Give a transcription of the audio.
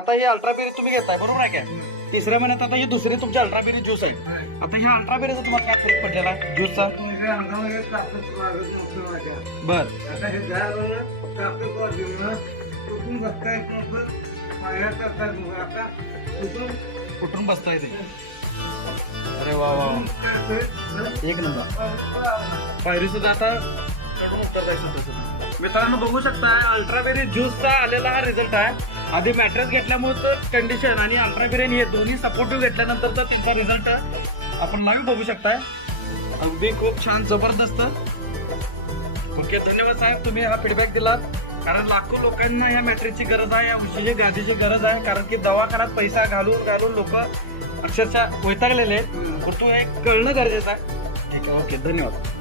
आता हे अल्ट्राबेरी तुम्ही घेताय बरोबर आहे काय? तिसऱ्या महिन्यात आता ही दुसरी तुमची अल्ट्राबेरी ज्यूस आहे. आता ह्या अल्ट्राबेरीचा तुम्हाला काय फरक पडलेला आहे ज्यूसचा? बर कुठून बसताय ते? अरे वा वा एक नंबर. पायरी सुद्धा आता चढून उतरताय सुद्धा. मित्रांनो बघू शकता अल्ट्राबेरी ज्यूसचा आलेला हा रिझल्ट आहे. आधी मॅट्रेस घेतल्यामुळे कंडिशन आणि अल्ट्राबेरी हे दोन्ही सपोर्टिव्ह घेतल्यानंतरचा तिचा रिझल्ट आपण लाईव्ह बघू शकताय. अगदी खूप छान जबरदस्त. ओके धन्यवाद साहेब तुम्ही हा फीडबॅक दिलात. कारण लाखो लोकांना या मॅट्रेसची गरज आहे, या उशिरी गादीची गरज आहे. कारण की दवाखान्यात पैसा घालून लोक अक्षरशः वैतागलेले आहेत. तो एक कळणं गरजेचं आहे. ठीक आहे ओके धन्यवाद.